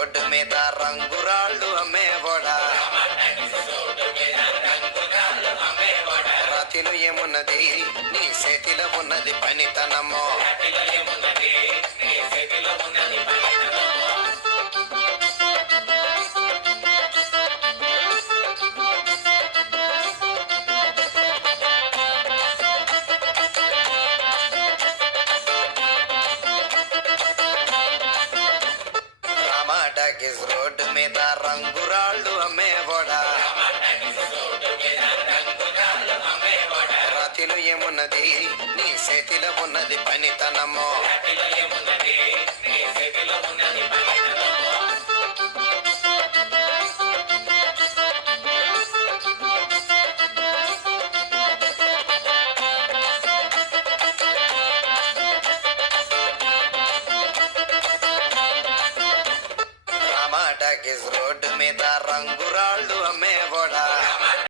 Road మీద రంగురాళ్ళు అమ్మేవాడా, రాతిలో ఏమున్నది నీ చేతిలో ఉన్నది పనితనమో. రామాటాకీస్ రోడ్డు మీద రంగురాళ్ళు అమ్మేవాడా, రాతిలో ఏమున్నది నీ చేతిలో ఉన్నది పనితనమో. రామాటాకీస్ రోడ్డు మీద రంగురాళ్ళు అమ్మే